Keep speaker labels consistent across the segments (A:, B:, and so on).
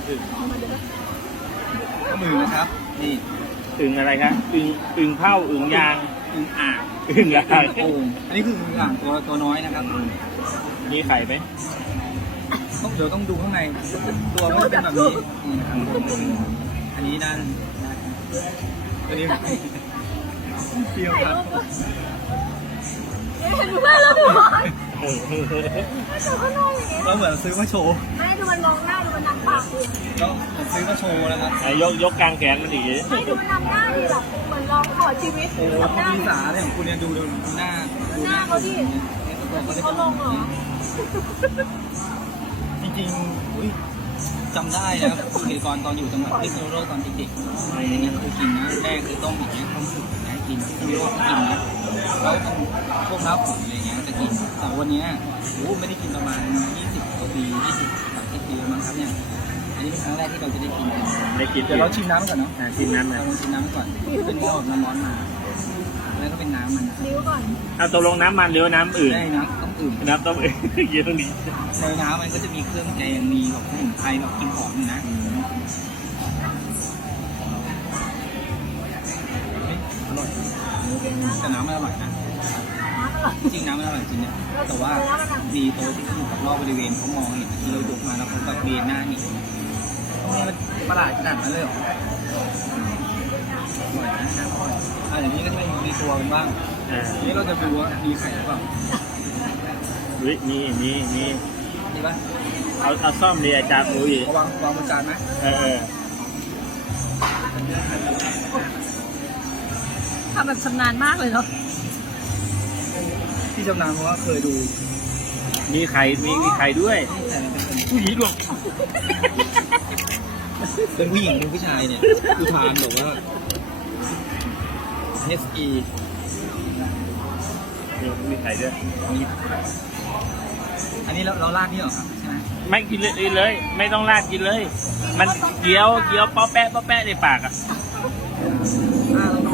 A: อึ่ง
B: ก็มือนะครับนี่
A: อึ่งอะไรครับอึ่งเผาอึ่งยาง
B: อึ่งอ่าง
A: อึ่งอะไร
B: โอ่งอันนี้คืออึ่งอ่างตัวน้อยนะครับ
A: มีไข่ไหม
B: เดี๋ยวต้องดูข้างในตัวมันจะเป็นแบบนี้นี่ครับอันนี้ด้านอันนี้เปรี้ยวครับ
C: เห็นดูแม่แล้วดูหอยดูข้างนอกอย่างเงี้ย
B: เราเหมือนซื้อมาโชว์
C: ไม่ดูมันมองหน้าดูมันนำปากดิ
B: เราเหมือนซื้อมาโชว์นะครับ
A: ยกกลางแขนมันอีก
C: ไม่ดูมันนำหน้าดิแบบเหมือนลองขอชีวิต
B: โอ้โห
C: ทำหน้า
B: พี่
C: ดิ
B: สาเนี่ยของคุณเนี่ยดูหน้า
C: หน้าเขาดิ
B: เนี่ยตัวเขาจะ
C: เขาลงเหรอ
B: จริงๆอุ๊ยจำได้นะคือตอนอยู่จังหวัดพิษณุโลกตอนเด็กๆอะไรเงี้ยเคยกินนะแม่เคยต้มอย่างเงี้ยต้มสุกอย่างเงี้ยกินพิษณุโลกก็กินนะแล้วเป็นพวกน้ำผุอะไรเงี้ยจะกินแต่วันเนี้ยโอ้ไม่ได้กินประมาณ20 กว่าปี20-30 ปีแล้วมั้งครับเนี่ยอันนี้เป็นครั้งแรกที่เราจะได้กินกัน
A: ได้กิน
B: เดี๋ยวเราชิมน้ำก่อนเนาะ
A: ชิมน้ำนะ
B: เราลองชิมน้ำก่อนเป็นหม้อน้ำร้อนมาแล้วก็เป็นน้ำมันนะ
C: นิ้วก่อน
A: เอาตกลงน้ำมันหรือน้ำอื่น
B: ได้น้ำต้องอื่น
A: น้ำต้มอื่นเยอะตรงนี้
B: ในน้ำมันก็จะมีเครื่องแกงมีแบบสมุนไพรแบบกินหอมอยู่นะเฮ้ยอร่อย
C: นิ้วเดียวนะ
B: แต่น้ำมันอร่อยนะ
C: น้ำอร่อย
B: จริงน้ำมันอร่อยจริงเนี่ยแต่ว่ามีโต๊ะที่เขาอยู่รอบบริเวณเขามองเห็นที่เรายกมาแล้วเขาแบบเบียนหน้าหนีมันประหลาดขนาดนั้นเลยเหรออร่อยนะน้ำอร่อยอย่างนี้ก็จะมีตัวเป็นบ้าง ทีนี้เราจะดูว่ามีไข่หรือเปล่า
A: มี
B: มีป่ะ
A: เอาซ่อมดีอาจารย์ปุ้ย
B: เอาวางบนจานไหม
C: ทำแบบชำนาญมากเลยเนาะ
B: ที่ชำนาญเพราะว่าเคยดู
A: มีไข่มีไข่ด้วย
B: แต่มันเป็น
A: ผู้หญิงหรอก
B: เป็นผู้หญิงเป็นผู้ชายเนี่ยอุทานบอกว่า SE
A: มีไข่ด้วย
B: อันนี้เราลาดนี่เหรอครับใช่ไหม
A: ไม่กินเลย ไม่ต้องราดกินเลย มันเกี๊ยวป๊อแปะในปากอ่ะ
B: เราดู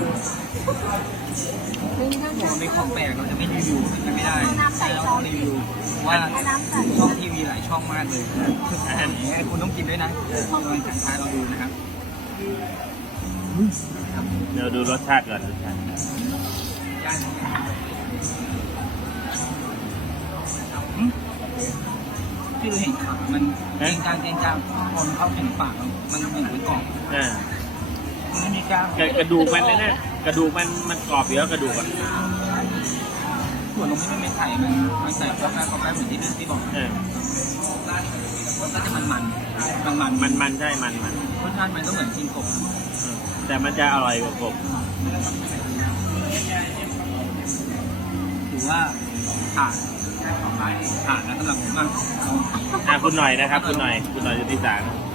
C: นึ่งข้าง
B: บอกว่าเป็นของแปลกเราจะไม่รีวิวมันไม่ได้เราต้องรีวิวว่า
C: เอาน้ำใส่
B: ช่องทีวีหลายช่องมากเลยคุณต้องกินด้วยนะลองกันท้ายเราดูนะครับ
A: เดี๋ยวดูรสชาติก่อนรสชาติ
B: ที่เราเห็นขามันเจงจางพอมันเข้าถึงปากมันเหมือนเป็นกรอบมันไม่มีกล้าง
A: กระดูกมันเลยนะกระดูกมันกรอบเยอะกระดูกอ่ะ
B: ส่วนตรงที่มันเป็นไข่มันใส่เข้าไปเหมือนที่พี่บอกก็จะมัน
A: ใช่มัน
B: รสชาติมันก็เหมือนกินกบ
A: แต่มันจะอร่อยกว่ากบ
B: ถือว่าผ่านนะสำหรับผมมาก
A: คุณหน่อยนะครับคุณหน่อยจุติสาร